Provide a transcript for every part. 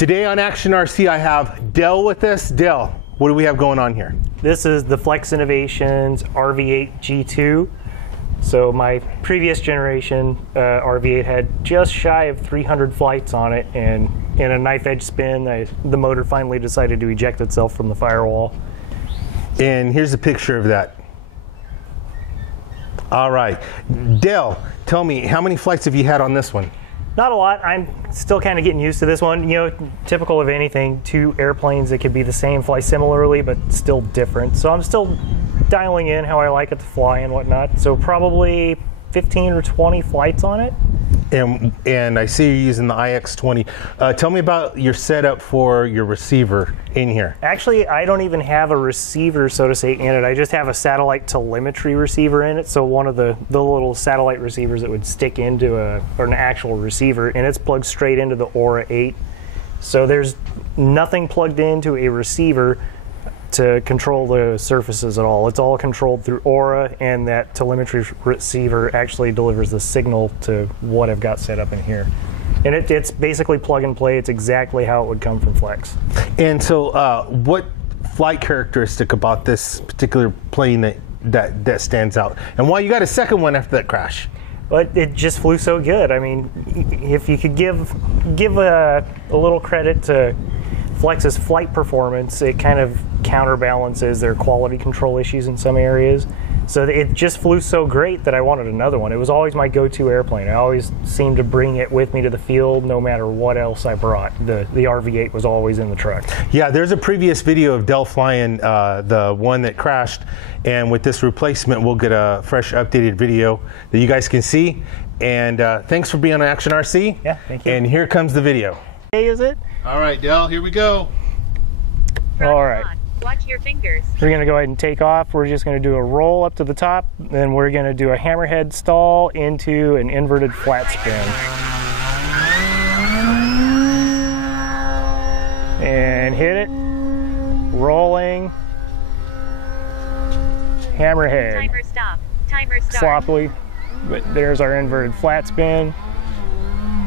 Today on Action RC, I have Dale with us. Dale, what do we have going on here? This is the Flex Innovations RV-8 G2. So my previous generation RV-8 had just shy of 300 flights on it, and in a knife edge spin, the motor finally decided to eject itself from the firewall. And here's a picture of that. All right. Dale, tell me, how many flights have you had on this one? Not a lot. I'm still kind of getting used to this one. You know, typical of anything, two airplanes that could be the same, fly similarly, but still different. So I'm still dialing in how I like it to fly and whatnot. So probably 15 or 20 flights on it. And I see you're using the IX20. Tell me about your setup for your receiver in here. Actually, I don't even have a receiver, so to say, in it. I just have a satellite telemetry receiver in it. So one of the little satellite receivers that would stick into an actual receiver, and it's plugged straight into the RV-8. So there's nothing plugged into a receiver to control the surfaces at all. It's all controlled through Aura, and that telemetry receiver actually delivers the signal to what I've got set up in here. And it's basically plug and play. It's exactly how it would come from Flex. And so what flight characteristic about this particular plane that stands out? And why you got a second one after that crash? But it just flew so good. I mean, if you could give a little credit to Flex's flight performance, it kind of counterbalances their quality control issues in some areas. So it just flew so great that I wanted another one. It was always my go-to airplane. I always seemed to bring it with me to the field no matter what else I brought. The RV-8 was always in the truck. Yeah, there's a previous video of Dell flying the one that crashed, and with this replacement we'll get a fresh updated video that you guys can see. And thanks for being on Action RC. Yeah, thank you. And here comes the video. Hey, is it? All right, Dell, here we go. All right. Watch your fingers. We're going to go ahead and take off. We're just going to do a roll up to the top, then we're going to do a hammerhead stall into an inverted flat spin. And hit it. Rolling. Hammerhead. Timer stop. Timer start. Sloppily. But there's our inverted flat spin.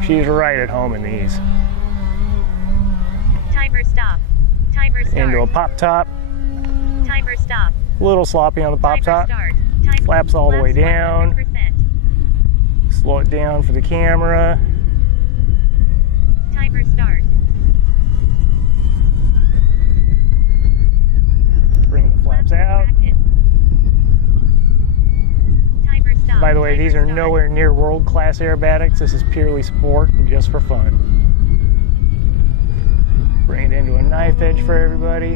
She's right at home in these. Timer stop. Timer start. Into a pop top. Timer stop. A little sloppy on the pop top. Flaps all the way down. 100%. Slow it down for the camera. Timer start. Bring the flaps out. Timer stop. By the way, these are nowhere near world-class aerobatics. This is purely sport and just for fun. Bring it into a knife edge for everybody.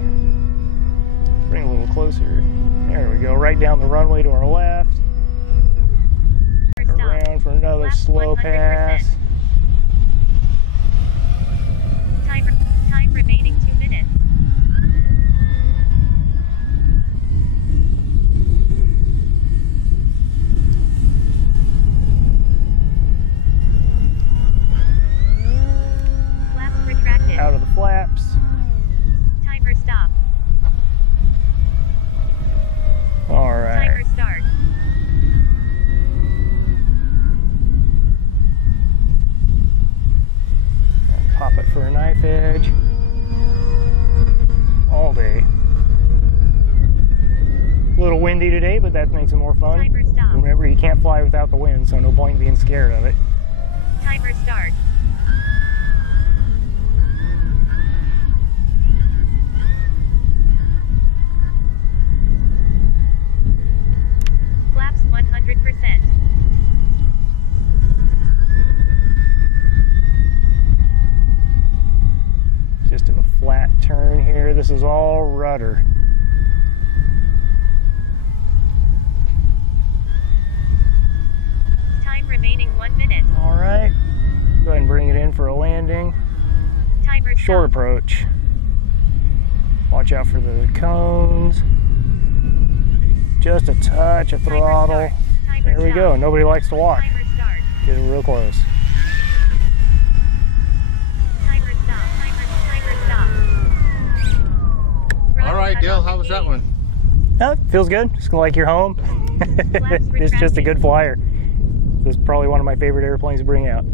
Bring it a little closer. There we go, right down the runway to our left. Around for another slow pass. Time remaining 2 minutes. Flaps retracted. Out of the flaps. Timer stop. All right. Timer start. Pop it for a knife edge. All day. A little windy today, but that makes it more fun. Timer stop. Remember, you can't fly without the wind, so no point in being scared of it. Timer start. Flaps 100%. Just do a flat turn here. This is all rudder. Time remaining 1 minute. All right. Go ahead and bring it in for a landing. Timer stop. Short approach. Watch out for the cones. Just a touch of throttle. There we go. Nobody likes to walk. Timer start. Get it real close. Timer stop. Timer stop. All right, Dale, how was that one? Oh, feels good. Just like you're home. It's just a good flyer. This is probably one of my favorite airplanes to bring out.